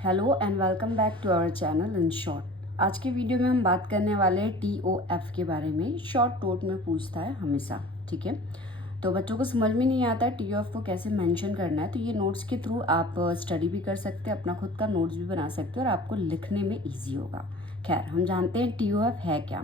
Hello and welcome back to our channel in short. आज के video में हम बात करने वाले हैं TOF के बारे में। शॉर्ट नोट में पूछता है हमेशा, ठीक है। तो बच्चों को समझ में नहीं आता है TOF को कैसे मेंशन करना है, तो ये नोट्स के थ्रू आप स्टडी भी कर सकते हैं, अपना खुद का नोट्स भी बना सकते हैं और आपको लिखने में ईजी होगा। खैर, हम जानते हैं TOF है क्या।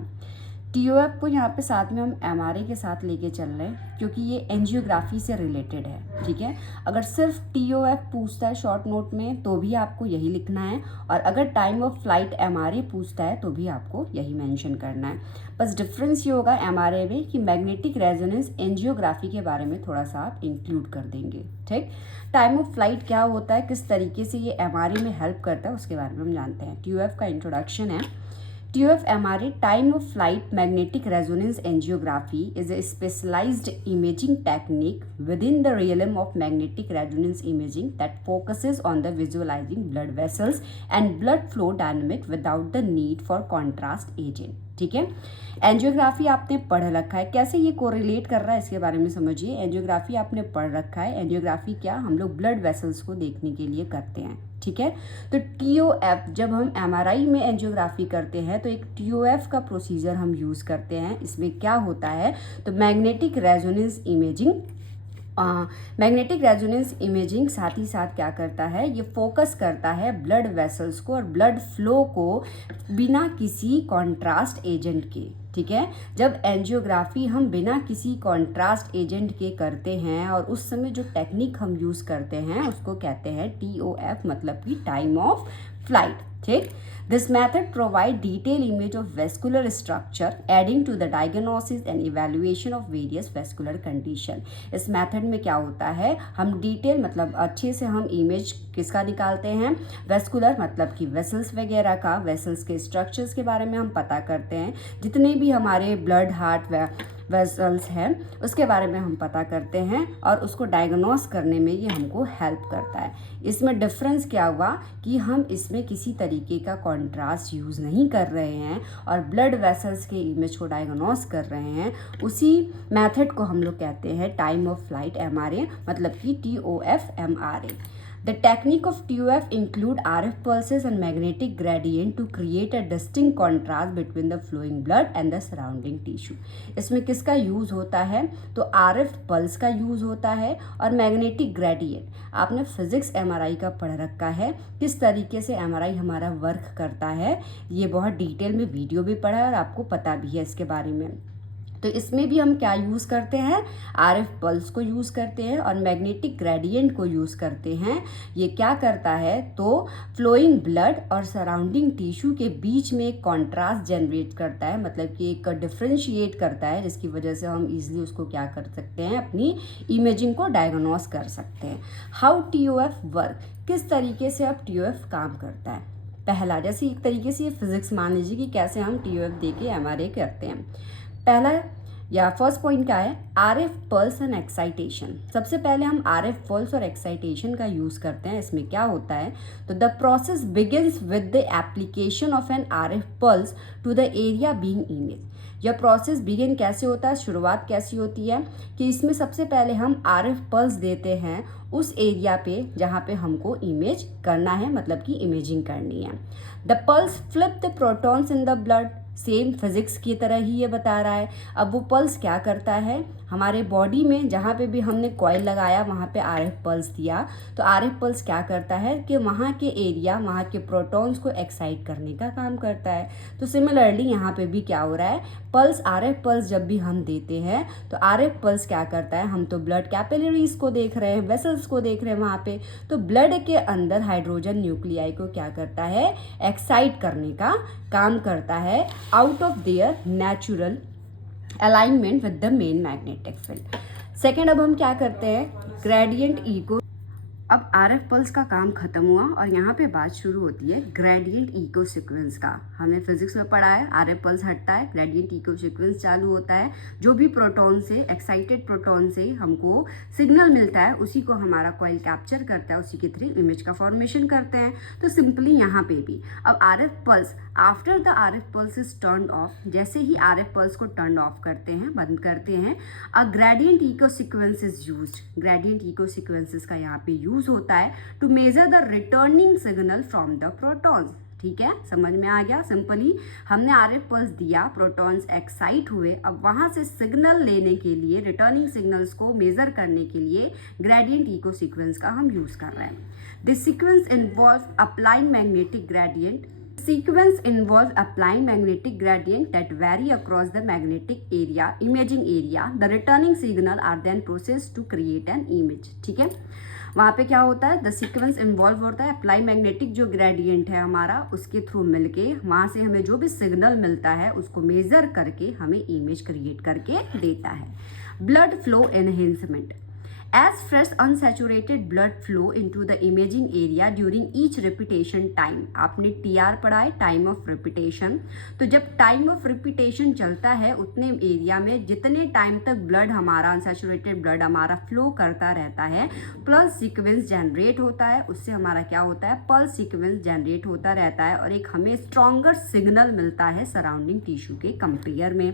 TOF को यहाँ पे साथ में हम MRA के साथ लेके चल रहे हैं क्योंकि ये एंजियोग्राफी से रिलेटेड है, ठीक है। अगर सिर्फ TOF पूछता है शॉर्ट नोट में तो भी आपको यही लिखना है, और अगर टाइम ऑफ फ्लाइट MRA पूछता है तो भी आपको यही मेंशन करना है। बस डिफरेंस ये होगा MRA में कि मैग्नेटिक रेजोनेंस एंजियोग्राफी के बारे में थोड़ा सा आप इंक्लूड कर देंगे, ठीक। टाइम ऑफ फ्लाइट क्या होता है, किस तरीके से ये MRA में हेल्प करता है, उसके बारे में हम जानते हैं। TOF का इंट्रोडक्शन है। TOF MRA, time of flight magnetic resonance angiography, is a specialized imaging technique within the realm of magnetic resonance imaging that focuses on the visualizing blood vessels and blood flow dynamic without the need for contrast agent। ठीक है, angiography आपने पढ़ रखा है, कैसे ये correlate कर रहा है इसके बारे में समझिए। एंजियोग्राफी आपने पढ़ रखा है। एंजियोग्राफी क्या, हम लोग ब्लड वेसल्स को देखने के लिए करते हैं, ठीक है। तो TOF जब हम MRI में एंजियोग्राफी करते हैं तो एक TOF का प्रोसीजर हम यूज़ करते हैं। इसमें क्या होता है, तो मैग्नेटिक रेजोनेंस इमेजिंग साथ ही साथ क्या करता है, ये फोकस करता है ब्लड वेसल्स को और ब्लड फ्लो को बिना किसी कॉन्ट्रास्ट एजेंट के, ठीक है। जब एंजियोग्राफी हम बिना किसी कॉन्ट्रास्ट एजेंट के करते हैं और उस समय जो टेक्निक हम यूज़ करते हैं उसको कहते हैं TOF, मतलब कि टाइम ऑफ फ्लाइट, ठीक। This method provide detail image of vascular structure adding to the diagnosis and evaluation of various vascular condition. इस मेथड में क्या होता है, हम डिटेल मतलब अच्छे से हम इमेज किसका निकालते हैं, वेस्कुलर मतलब कि वेसल्स वगैरह का, वेसल्स के स्ट्रक्चर्स के बारे में हम पता करते हैं। जितने भी हमारे ब्लड हार्ट वेसल्स हैं उसके बारे में हम पता करते हैं और उसको डायग्नोस करने में ये हमको हेल्प करता है। इसमें डिफरेंस क्या हुआ कि हम इसमें किसी तरीके का कॉन्ट्रास्ट यूज़ नहीं कर रहे हैं और ब्लड वेसल्स के इमेज को डायग्नोस कर रहे हैं। उसी मेथड को हम लोग कहते हैं टाइम ऑफ फ्लाइट MRA, मतलब कि TOF MRA। The technique of TOF include RF pulses and magnetic gradient to create a distinct contrast between the flowing blood and the surrounding tissue। इसमें किसका यूज़ होता है, तो RF पल्स का use होता है और मैग्नेटिक ग्रेडियंट। आपने फिजिक्स MRI का पढ़ रखा है, किस तरीके से MRI हमारा वर्क करता है, ये बहुत डिटेल में वीडियो भी पढ़ा है और आपको पता भी है इसके बारे में। तो इसमें भी हम क्या यूज़ करते हैं, RF पल्स को यूज़ करते हैं और मैग्नेटिक ग्रेडियंट को यूज़ करते हैं। ये क्या करता है, तो फ्लोइंग ब्लड और सराउंडिंग टिश्यू के बीच में एक कॉन्ट्रास्ट जनरेट करता है, मतलब कि एक डिफ्रेंशिएट करता है, जिसकी वजह से हम इजीली उसको क्या कर सकते हैं, अपनी इमेजिंग को डायग्नोस कर सकते हैं। हाउ TOF वर्क, किस तरीके से अब TOF काम करता है। पहला, जैसे एक तरीके से ये फिजिक्स मान लीजिए कि कैसे हम TOF दे के MRA करते हैं। पहला या फर्स्ट पॉइंट क्या है, RF पल्स एंड एक्साइटेशन। सबसे पहले हम RF पल्स और एक्साइटेशन का यूज़ करते हैं। इसमें क्या होता है, तो the process begins with the application of an RF pulse to the area being image. यह प्रोसेस बिगिन कैसे होता है, शुरुआत कैसी होती है कि इसमें सबसे पहले हम RF पल्स देते हैं उस एरिया पे जहाँ पे हमको इमेज करना है, मतलब कि इमेजिंग करनी है। The pulse flip the protons in the blood, same physics की तरह ही ये बता रहा है। अब वो पल्स क्या करता है, हमारे बॉडी में जहाँ पे भी हमने कॉइल लगाया वहाँ पे RF पल्स दिया, तो RF पल्स क्या करता है कि वहाँ के एरिया, वहाँ के प्रोटॉन्स को एक्साइट करने का काम करता है। तो सिमिलरली यहाँ पे भी क्या हो रहा है, पल्स RF पल्स जब भी हम देते हैं तो RF पल्स क्या करता है, हम तो ब्लड कैपिलरीज को देख रहे हैं, वेसल्स को देख रहे हैं वहाँ पे, तो ब्लड के अंदर हाइड्रोजन न्यूक्लियाई को क्या करता है, एक्साइट करने का काम करता है out of their natural alignment with the main magnetic field. Second, अब हम क्या करते हैं, ग्रेडियंट इको। अब RF पल्स का काम खत्म हुआ और यहाँ पे बात शुरू होती है ग्रेडियंट इको सीक्वेंस का। हमने फिजिक्स में पढ़ा है, RF पल्स हटता है, ग्रेडियंट इको सीक्वेंस चालू होता है। जो भी प्रोटॉन से, एक्साइटेड प्रोटॉन से हमको सिग्नल मिलता है उसी को हमारा कॉइल कैप्चर करता है, उसी के थ्रू इमेज का फॉर्मेशन करते हैं। तो सिंपली यहाँ पे भी अब RF pulse, after the RF pulse is turn off, जैसे ही RF पल्स को टर्न ऑफ करते हैं, बंद करते हैं, a gradient echo sequence is used. Gradient echo sequences का यहाँ पे यूज यूज होता है to measure the returning signal from the protons. ठीक है, समझ में आ गया। सिंपली हमने RF पल्स दिया, प्रोटॉन्स एक्साइट हुए, अब वहां से सिग्नल लेने के लिए, रिटर्निंग सिग्नल्स को मेजर करने के लिए ग्रेडियंट इको सीक्वेंस का हम यूज कर रहे हैं। This sequence involve applying magnetic gradient Sequence involves applying magnetic gradient that vary across the magnetic area, imaging area. The returning signal are then processed to create an image. ठीक है, वहाँ पे क्या होता है, द सीक्वेंस इन्वॉल्व होता है apply magnetic जो ग्रेडियंट है हमारा, उसके थ्रू मिलके वहाँ से हमें जो भी सिग्नल मिलता है उसको मेजर करके हमें इमेज क्रिएट करके देता है। Blood flow enhancement. As fresh unsaturated blood flow into the imaging area during each repetition time, आपने TR पढ़ा है, टाइम ऑफ रिपीटेशन। तो जब टाइम ऑफ रिपीटेशन चलता है उतने एरिया में जितने टाइम तक ब्लड हमारा, अनसैचुरेटेड ब्लड हमारा फ्लो करता रहता है, पल्स सीक्वेंस जनरेट होता है, उससे हमारा क्या होता है, पल्स सीक्वेंस जनरेट होता रहता है और एक हमें स्ट्रॉन्गर सिग्नल मिलता है सराउंडिंग टिश्यू के कंपेयर में।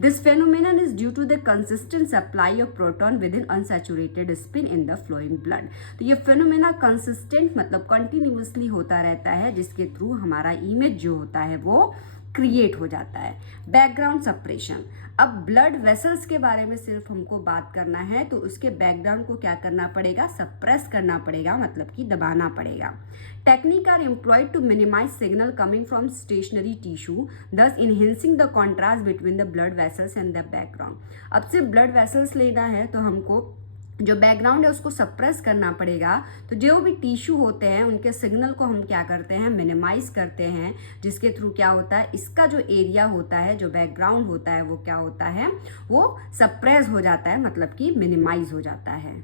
This phenomenon is due to the consistent supply of proton within unsaturated spin in the flowing blood. तो ये फेनोमेना कंसिस्टेंट मतलब कंटिन्यूसली होता रहता है, जिसके थ्रू हमारा इमेज जो होता है वो क्रिएट हो जाता है। Background suppression. अब ब्लड वेसल्स के बारे में सिर्फ हमको बात करना है तो उसके बैकग्राउंड को क्या करना पड़ेगा, सप्रेस करना पड़ेगा, मतलब कि दबाना पड़ेगा। Technique are employed to minimise signal coming from stationary tissue, thus enhancing the contrast between the blood vessels and the background। अब सिर्फ ब्लड वेसल्स लेना है तो हमको जो बैकग्राउंड है उसको सप्रेस करना पड़ेगा। तो जो भी टिश्यू होते हैं उनके सिग्नल को हम क्या करते हैं, मिनिमाइज करते हैं, जिसके थ्रू क्या होता है, इसका जो एरिया होता है, जो बैकग्राउंड होता है वो क्या होता है, वो सप्रेस हो जाता है, मतलब कि मिनिमाइज हो जाता है।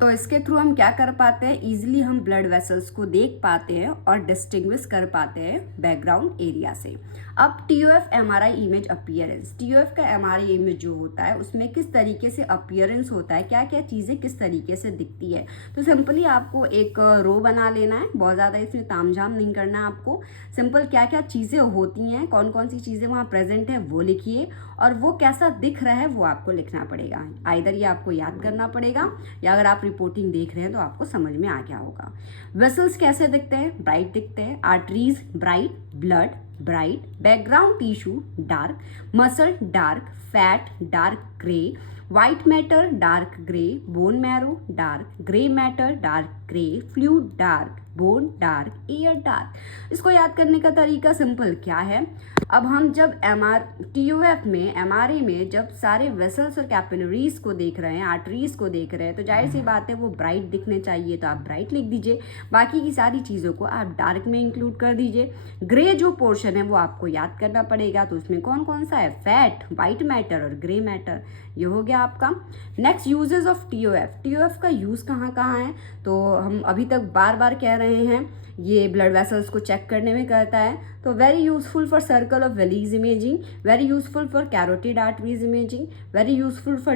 तो इसके थ्रू हम क्या कर पाते हैं, इजीली हम ब्लड वेसल्स को देख पाते हैं और डिस्टिंग्विश कर पाते हैं बैकग्राउंड एरिया से। अब TOF MRI image appearance. TOF का MRI इमेज जो होता है उसमें किस तरीके से अपीयरेंस होता है, क्या क्या चीज़ें किस तरीके से दिखती है। तो सिंपली आपको एक रो बना लेना है, बहुत ज़्यादा इसमें तामझाम नहीं करना है आपको। सिंपल क्या क्या चीज़ें होती हैं, कौन कौन सी चीज़ें वहाँ प्रेजेंट है वो लिखिए और वो कैसा दिख रहा है वो आपको लिखना पड़ेगा। आइदर ये आपको याद करना पड़ेगा या अगर आप रिपोर्टिंग देख रहे हैं तो आपको समझ में आ गया होगा। वेसल्स कैसे दिखते हैं, ब्राइट दिखते हैं। Arteries bright, blood bright, background tissue dark, muscle dark, fat dark grey, white matter dark grey, bone marrow dark, grey matter dark grey, fluid dark, bone dark, air dark. इसको याद करने का तरीका सिंपल क्या है, अब हम जब TOF में MRI में जब सारे वेसल्स और कैपिलरीज को देख रहे हैं, आर्टरीज को देख रहे हैं, तो जाहिर सी बात है वो ब्राइट दिखने चाहिए, तो आप ब्राइट लिख दीजिए। बाकी की सारी चीज़ों को आप डार्क में इंक्लूड कर दीजिए। ग्रे जो पोर्शन है वो आपको याद करना पड़ेगा, तो उसमें कौन कौन सा है, फैट, वाइट मैटर और ग्रे मैटर। ये हो गया आपका। नेक्स्ट यूजेस ऑफ TOF का यूज़ कहाँ कहाँ है, तो हम अभी तक बार बार कह रहे हैं ये ब्लड वेसल्स को चेक करने में करता है। तो very useful for circle of Willis imaging, very useful for carotid arteries imaging, very useful for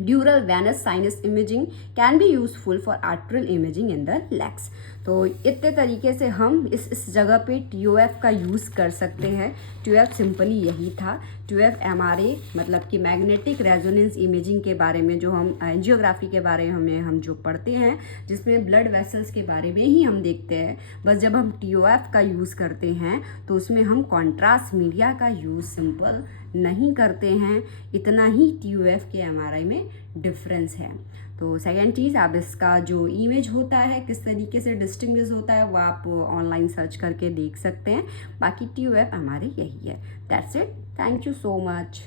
dural venous sinus imaging, can be useful for arterial imaging in the legs. तो इतने तरीके से हम इस जगह पे TOF का यूज़ कर सकते हैं। TOF सिंपली यही था। TOF MRI मतलब कि मैग्नेटिक रेजोनेंस इमेजिंग के बारे में, जो हम एंजियोग्राफी के बारे में हम जो पढ़ते हैं, जिसमें ब्लड वेसल्स के बारे में ही हम देखते हैं। बस जब हम TOF का यूज़ करते हैं तो उसमें हम कॉन्ट्रास्ट मीडिया का यूज़ सिंपल नहीं करते हैं। इतना ही TOF के MRI में डिफरेंस है। तो सेकेंड चीज़, आप इसका जो इमेज होता है किस तरीके से डिस्टिंग्विश होता है वो आप ऑनलाइन सर्च करके देख सकते हैं। बाकी TOF हमारे यही है। That's it. Thank you so much.